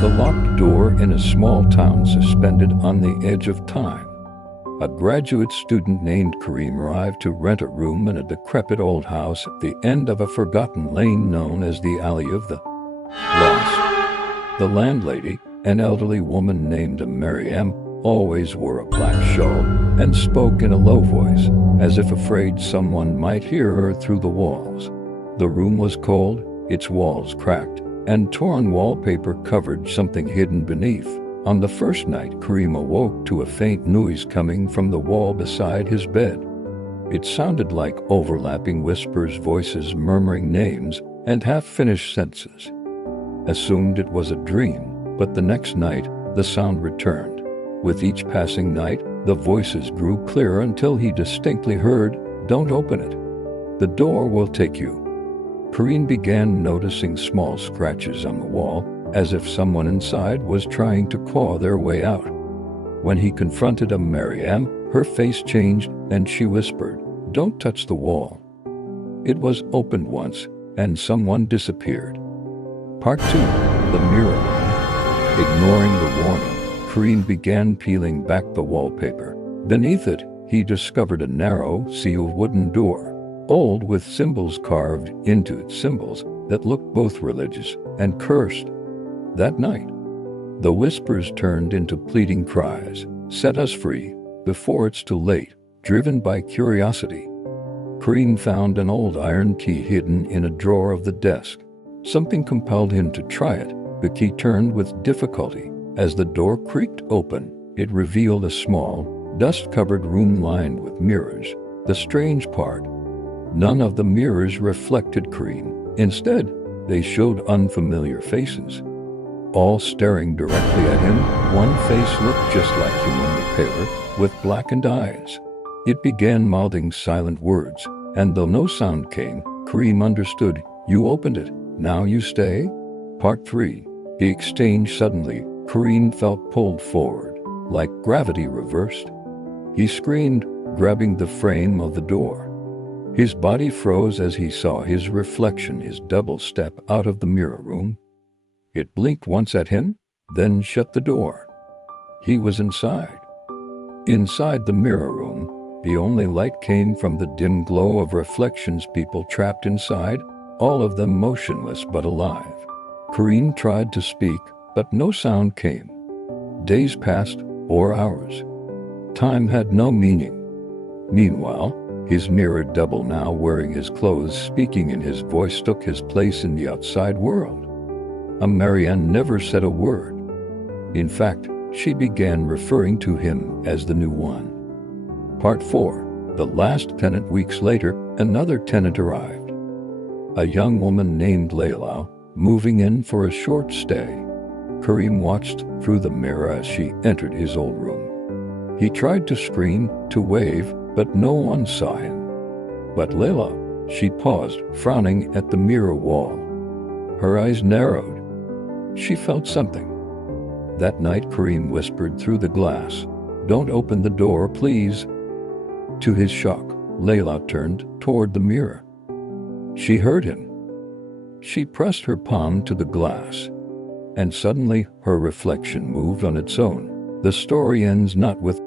The locked door in a small town suspended on the edge of time. A graduate student named Kareem arrived to rent a room in a decrepit old house at the end of a forgotten lane known as the Alley of the Lost. The landlady, an elderly woman named Maryam, always wore a black shawl and spoke in a low voice, as if afraid someone might hear her through the walls. The room was cold, its walls cracked, and torn wallpaper covered something hidden beneath. On the first night, Kareem awoke to a faint noise coming from the wall beside his bed. It sounded like overlapping whispers, voices murmuring names, and half-finished sentences. Assumed it was a dream, but the next night, the sound returned. With each passing night, the voices grew clearer until he distinctly heard, "Don't open it. The door will take you." Kareem began noticing small scratches on the wall, as if someone inside was trying to claw their way out. When he confronted Maryam, her face changed and she whispered, "Don't touch the wall." It was opened once, and someone disappeared. Part 2. The Mirror. Ignoring the warning, Kareem began peeling back the wallpaper. Beneath it, he discovered a narrow, sealed wooden door, old with symbols carved into its symbols that looked both religious and cursed. That night, the whispers turned into pleading cries, "Set us free, before it's too late." Driven by curiosity, Kareem found an old iron key hidden in a drawer of the desk. Something compelled him to try it. The key turned with difficulty. As the door creaked open, it revealed a small, dust-covered room lined with mirrors. The strange part, none of the mirrors reflected Kareem. Instead, they showed unfamiliar faces, all staring directly at him. One face looked just like human, paler, with blackened eyes. It began mouthing silent words, and though no sound came, Kareem understood. "You opened it, now you stay?" Part 3. The exchange. Suddenly, Kareem felt pulled forward, like gravity reversed. He screamed, grabbing the frame of the door. His body froze as he saw his reflection, his double step out of the mirror room. It blinked once at him, then shut the door. He was inside. Inside the mirror room, the only light came from the dim glow of reflections, people trapped inside, all of them motionless but alive. Kareem tried to speak, but no sound came. Days passed, or hours. Time had no meaning. Meanwhile, his mirror double, now wearing his clothes, speaking in his voice, took his place in the outside world. Marianne never said a word. In fact, she began referring to him as the new one. Part 4. The last tenant. Weeks later, another tenant arrived. A young woman named Layla, moving in for a short stay. Kareem watched through the mirror as she entered his old room. He tried to scream, to wave, but no one saw him. "But Layla," she paused, frowning at the mirror wall. Her eyes narrowed. She felt something. That night, Kareem whispered through the glass, "Don't open the door, please." To his shock, Layla turned toward the mirror. She heard him. She pressed her palm to the glass, and suddenly her reflection moved on its own. The story ends not with